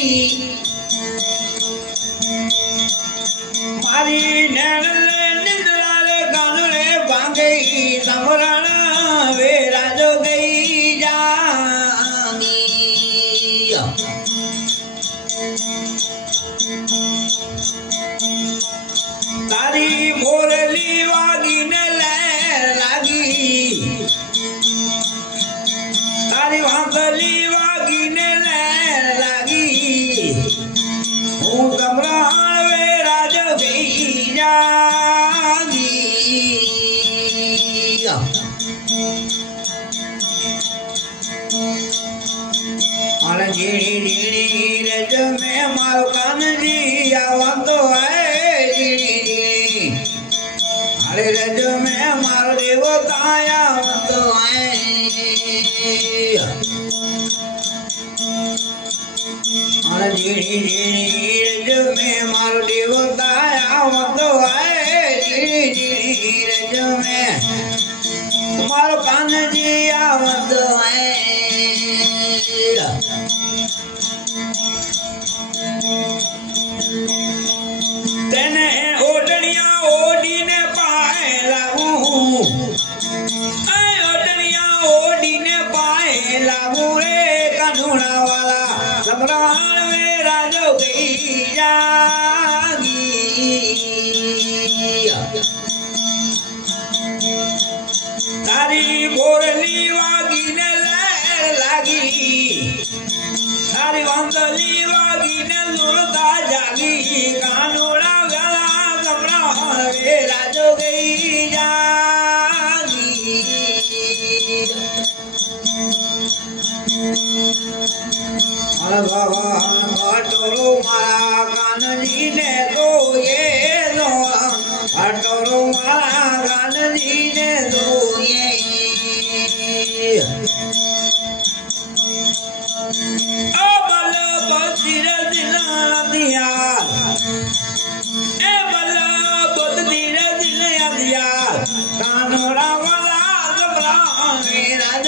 be અને ઝીણી ઝીણી રજ મેં મારો કાનજી આવતો હે ઝીણી ઝીણી અરે રજ મેં મારો દેવતા આવતો હે અને ઝીણી ઝીણી રજ મેં મારો દેવતા આવતો હે ઝીણી ઝીણી રજ મેં મારો કાનજી આવતો હે તેને ઓઢણિયા ઓઢીને પાય લાવું એ ઓઢણિયા ઓઢીને પાય લાવું રે કાનુડા વાલા સમરાણ વે રાજો ગઈ જાગી on the leave.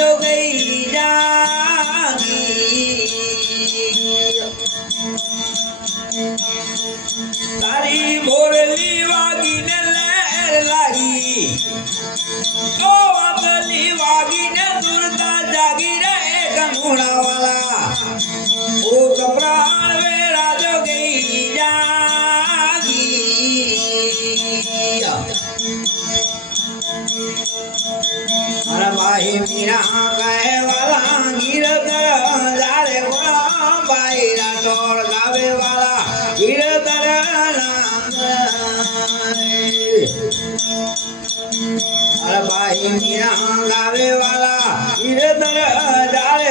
જો ગઈ જાગી તારી મોરલી વાગીને લહેર લાગી. ભાઈ મીરા કહેવાલા ગીરધર જાડે વાળા ભાઈ રાઠોડ ગાવે વાળા, ગીરધર અરે ભાઈ મીરા ગાવે વાળા, ગીરધર જાડે